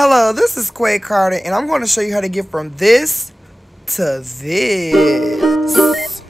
Hello, this is Quay Carter, and I'm going to show you how to get from this to this.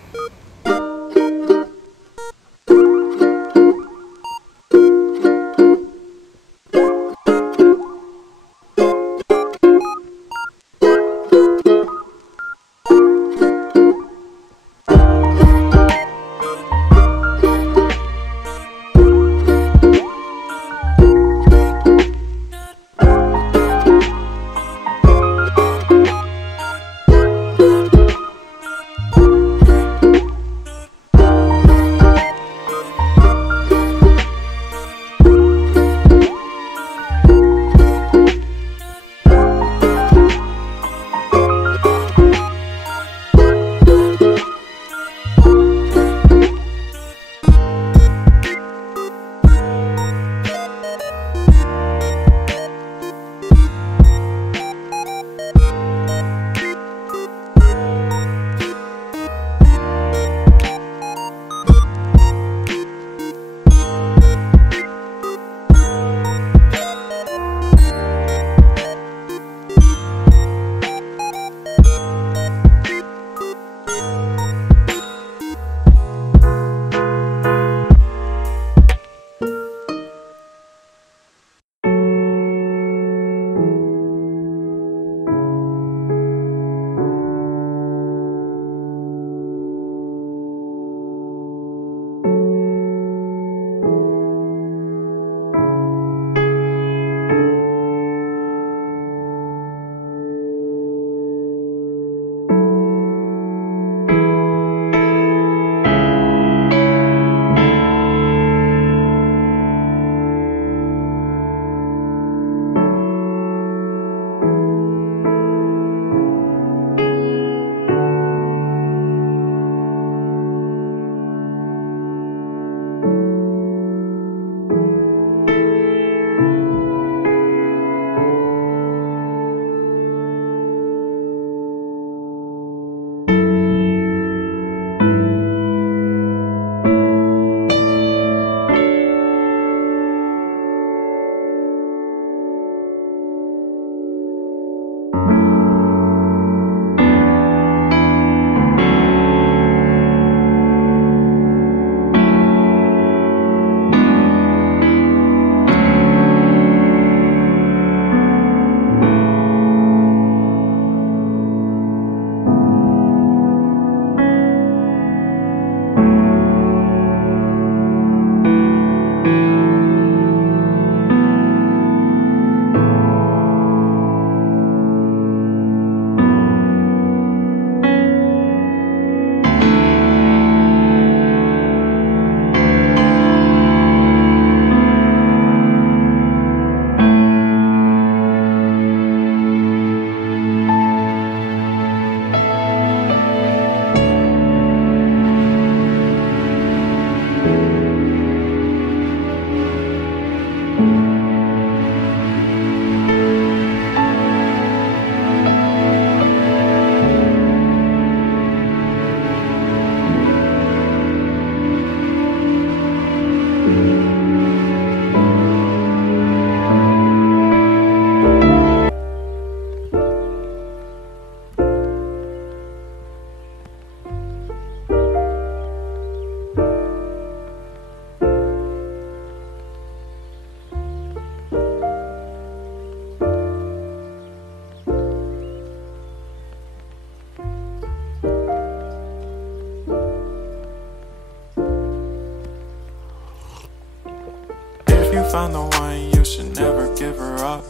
Found the one, you should never give her up.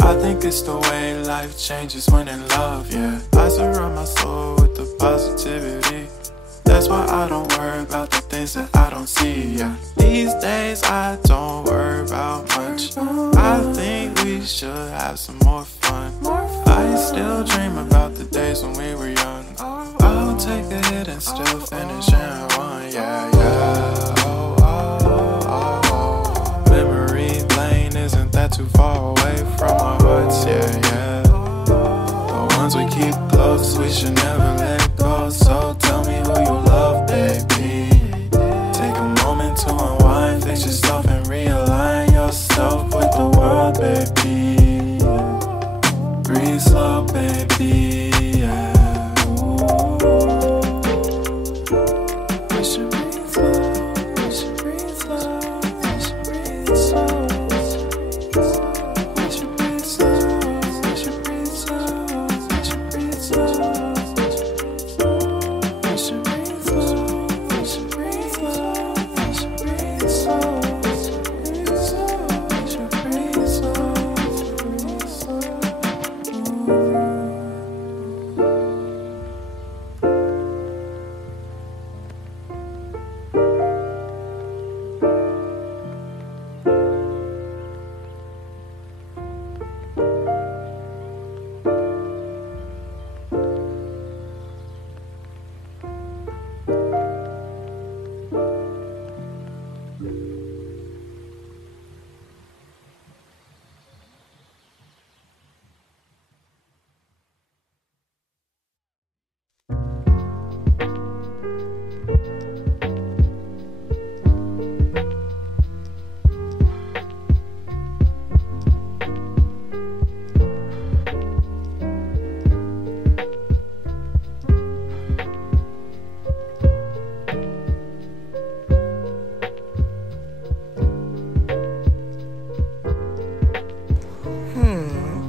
I think it's the way life changes when in love, yeah. I surround my soul with the positivity. That's why I don't worry about the things that I don't see, yeah. These days I don't worry about much. I think we should have some more fun. I still dream about the days when we were young. I'll take a hit and still finish in one, yeah, yeah. Isn't that too far away from our hearts, yeah, yeah. The ones we keep close, we should never let go. So tell me who you love, baby. Take a moment to unwind, fix yourself and realign yourself with the world, baby.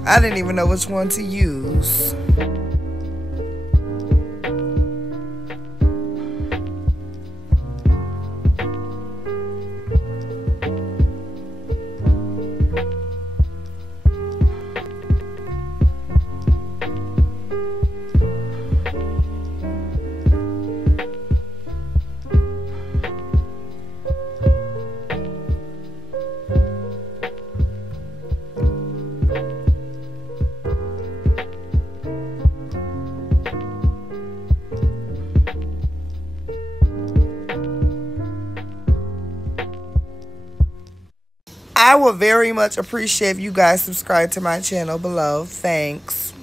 I didn't even know which one to use. I would very much appreciate if you guys subscribe to my channel below. Thanks.